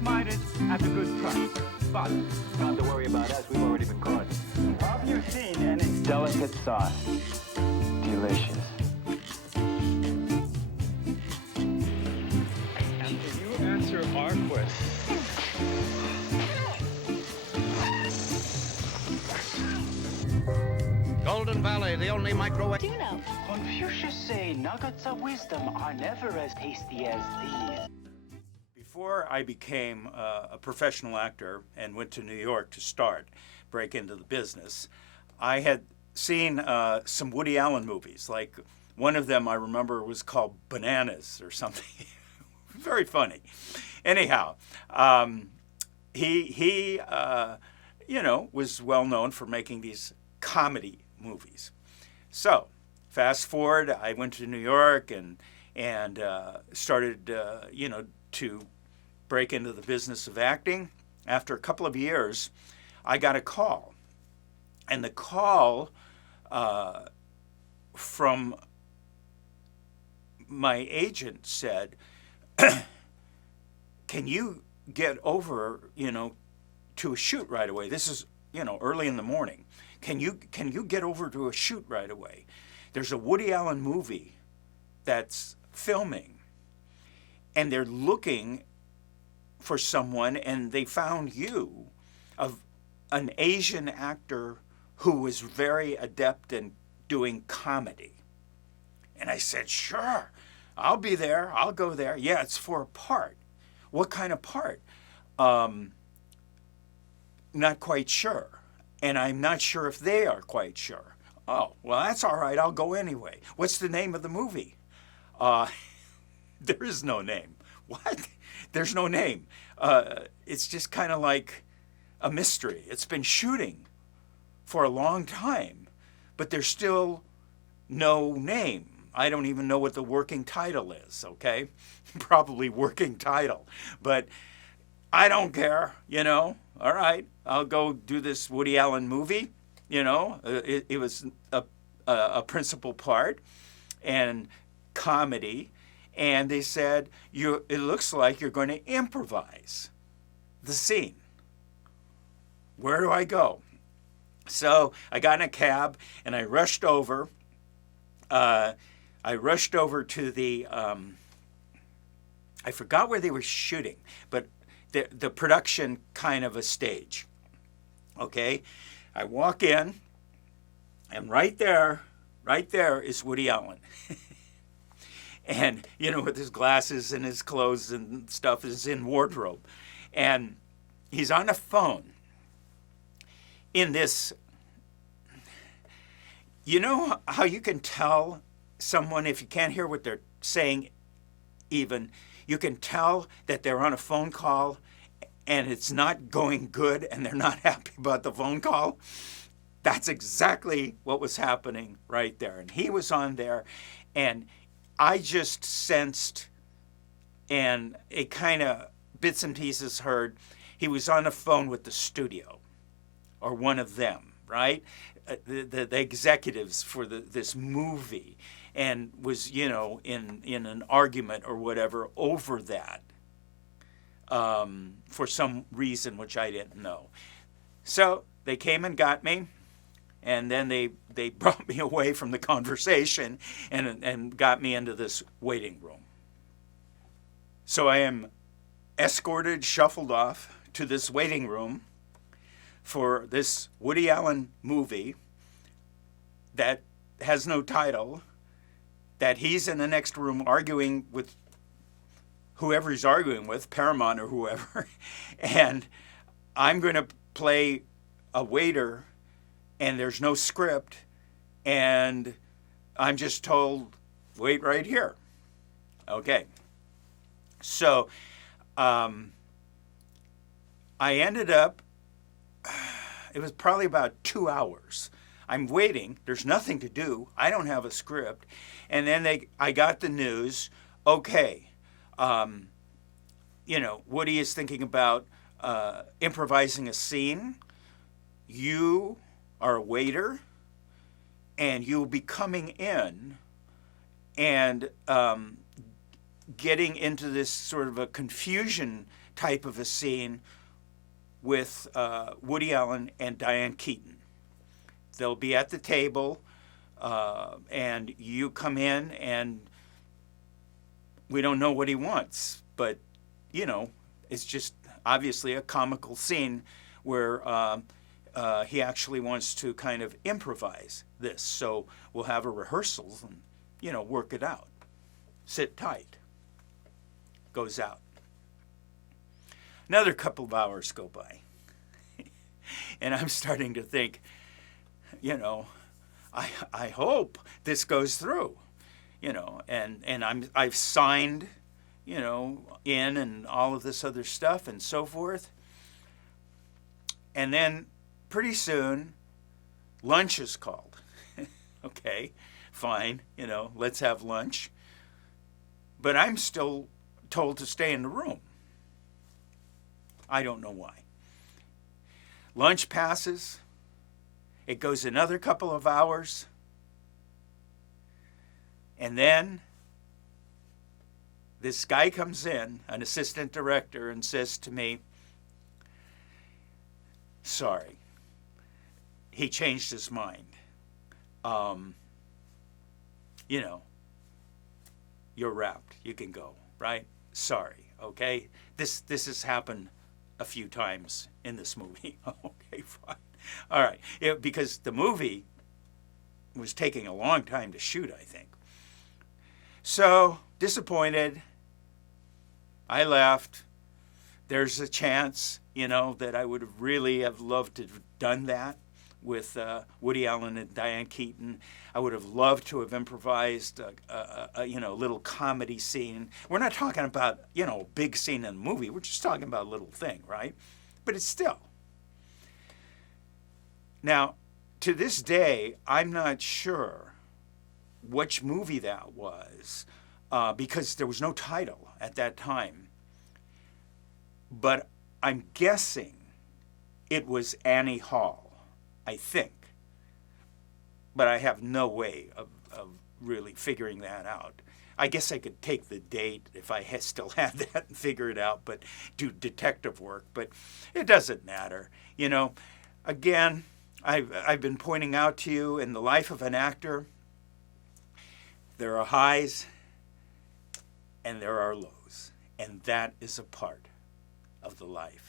minus at a good price. But Not to worry about us, we've already been caught. have you seen any Delicate sauce. Delicious. And can you answer our question? Golden Valley, the only microwave. Do you know? Confucius say nuggets of wisdom are never as tasty as these. Before I became a professional actor and went to New York to break into the business, I had seen some Woody Allen movies. Like one of them I remember was called Bananas or something. Very funny. Anyhow, he was well known for making these comedy movies. So, fast forward, I went to New York and started, to break into the business of acting. After a couple of years, I got a call. And the call from my agent said, can you get over, to a shoot right away? This is, early in the morning. Can you get over to a shoot right away? There's a Woody Allen movie that's filming, and they're looking for someone, and they found you, of an Asian actor who was very adept in doing comedy. And I said, sure, I'll be there. I'll go there. Yeah, it's for a part. What kind of part? Not quite sure. And I'm not sure if they are quite sure. Oh, well, that's all right. I'll go anyway. What's the name of the movie? There is no name. What? There's no name. It's just kind of like a mystery. It's been shooting for a long time, but there's still no name. I don't even know what the working title is, okay? Probably working title. But I don't care, All right, I'll go do this Woody Allen movie. It was a principal part and comedy. And they said, it looks like you're going to improvise the scene. Where do I go? So I got in a cab and I rushed over. To the, I forgot where they were shooting, but the production kind of a stage. Okay, I walk in, and right there is Woody Allen. And, with his glasses and his clothes and stuff, is in wardrobe. And he's on a phone in this, how you can tell someone, if you can't hear what they're saying even, you can tell that they're on a phone call and it's not going good and they're not happy about the phone call. That's exactly what was happening right there. And he was on there, and I just sensed, and it kind of bits and pieces heard, he was on the phone with the studio, or one of them, right? The executives for this movie, and was, in an argument or whatever over that, for some reason which I didn't know. So they came and got me. And then they brought me away from the conversation and got me into this waiting room. So I am escorted, shuffled off to this waiting room for this Woody Allen movie that has no title, that he's in the next room arguing with whoever he's arguing with, Paramount or whoever, and I'm going to play a waiter, and there's no script, and I'm just told, wait right here. Okay. So I ended up, it was probably about 2 hours. I'm waiting. There's nothing to do. I don't have a script. And then I got the news, okay, Woody is thinking about improvising a scene. You are a waiter, and you'll be coming in and getting into this sort of a confusion type of a scene with Woody Allen and Diane Keaton. They'll be at the table, and you come in, and we don't know what he wants, but, you know, it's just obviously a comical scene where he actually wants to kind of improvise this. So we'll have a rehearsal and, you know, work it out. Sit tight. Goes out. Another couple of hours go by. And I'm starting to think, you know, I hope this goes through, you know, and I've signed, you know, in and all of this other stuff and so forth. And then pretty soon, lunch is called. Okay, fine, you know, let's have lunch. But I'm still told to stay in the room. I don't know why. Lunch passes. It goes another couple of hours. And then this guy comes in, an assistant director, and says to me, sorry, he changed his mind. You know, you're wrapped. You can go, right? Sorry, okay? This has happened a few times in this movie. Okay, fine. All right, because the movie was taking a long time to shoot, I think. So, disappointed, I left. There's a chance, you know, that I would have really have loved to have done that with Woody Allen and Diane Keaton. I would have loved to have improvised a you know, little comedy scene. We're not talking about, you know, a big scene in the movie. We're just talking about a little thing, right? But it's still. Now, to this day, I'm not sure which movie that was because there was no title at that time. But I'm guessing it was Annie Hall, I think. But I have no way of really figuring that out. I guess I could take the date if I still had that and figure it out, but do detective work. But it doesn't matter. You know, again, I've been pointing out to you, in the life of an actor, there are highs and there are lows. And that is a part of the life.